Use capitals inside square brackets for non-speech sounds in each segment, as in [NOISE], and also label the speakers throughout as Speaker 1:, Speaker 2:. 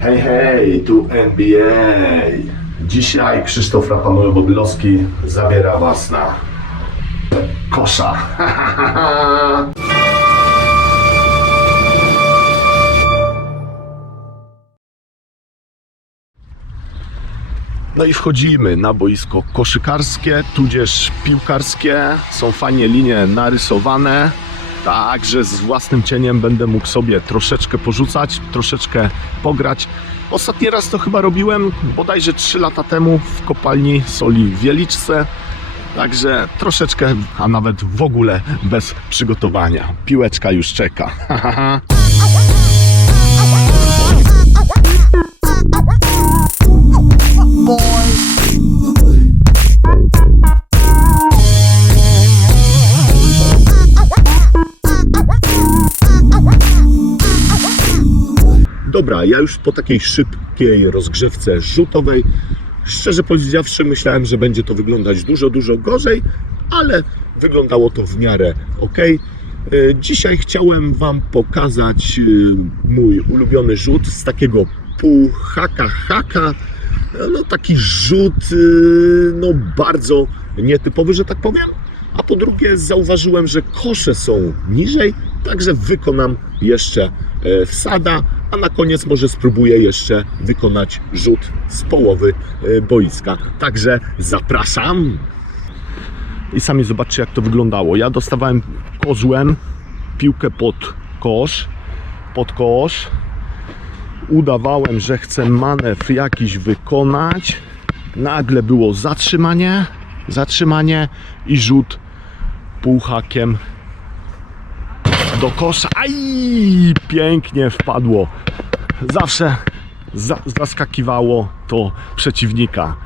Speaker 1: Hej, hej, tu NBA. Dzisiaj Krzysztof Rapanujo-Bobilowski zabiera Was na kosza. [LAUGHS] No i wchodzimy na boisko koszykarskie, tudzież piłkarskie. Są fajnie linie narysowane. Także z własnym cieniem będę mógł sobie troszeczkę porzucać, troszeczkę pograć. Ostatni raz to chyba robiłem bodajże 3 lata temu w kopalni soli w Wieliczce. Także troszeczkę, a nawet w ogóle bez przygotowania. Piłeczka już czeka. [LAUGHS] Dobra, ja już po takiej szybkiej rozgrzewce rzutowej, szczerze powiedziawszy, myślałem, że będzie to wyglądać dużo, dużo gorzej, ale wyglądało to w miarę ok. Dzisiaj chciałem Wam pokazać e, mój ulubiony rzut z takiego pół haka haka. No taki rzut e, no bardzo nietypowy, że tak powiem. A po drugie zauważyłem, że kosze są niżej, także wykonam jeszcze e, wsada, a na koniec może spróbuję jeszcze wykonać rzut z połowy e, boiska. Także zapraszam. I sami zobaczcie jak to wyglądało. Ja dostawałem kozłem piłkę pod kosz, pod kosz. Udawałem, że chcę manewr jakiś wykonać. Nagle było zatrzymanie, zatrzymanie i rzut półhakiem do kosza. Aj! Pięknie wpadło. Zawsze za, zaskakiwało to przeciwnika.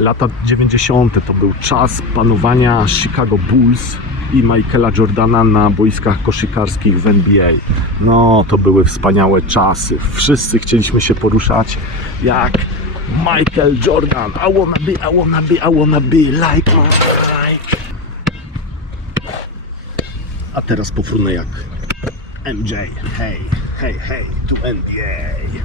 Speaker 1: Lata 90. to był czas panowania Chicago Bulls i Michaela Jordana na boiskach koszykarskich w NBA. No, to były wspaniałe czasy. Wszyscy chcieliśmy się poruszać jak Michael Jordan. I wanna be, I wanna be, I wanna be like Mike. A teraz pofrunę jak MJ. Hej, hej, hej, tu NBA.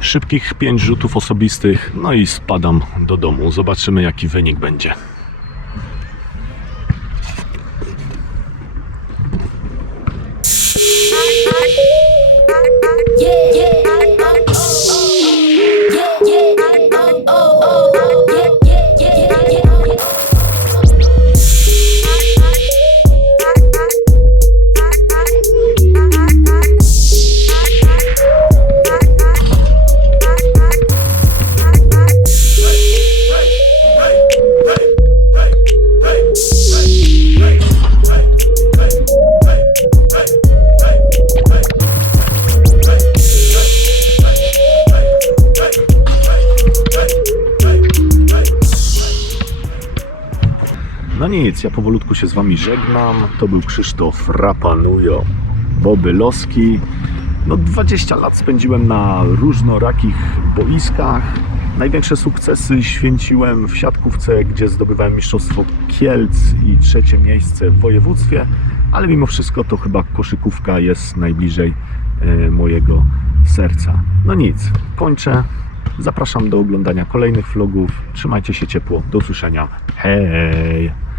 Speaker 1: Szybkich pięć rzutów osobistych, no i spadam do domu. Zobaczymy jaki wynik będzie. No nic, ja powolutku się z Wami żegnam. To był Krzysztof Rapanujo Bobylowski. No 20 lat spędziłem na różnorakich boiskach. Największe sukcesy święciłem w siatkówce, gdzie zdobywałem mistrzostwo Kielc i trzecie miejsce w województwie, ale mimo wszystko to chyba koszykówka jest najbliżej e, mojego serca. No nic, kończę. Zapraszam do oglądania kolejnych vlogów. Trzymajcie się ciepło. Do usłyszenia. Hej!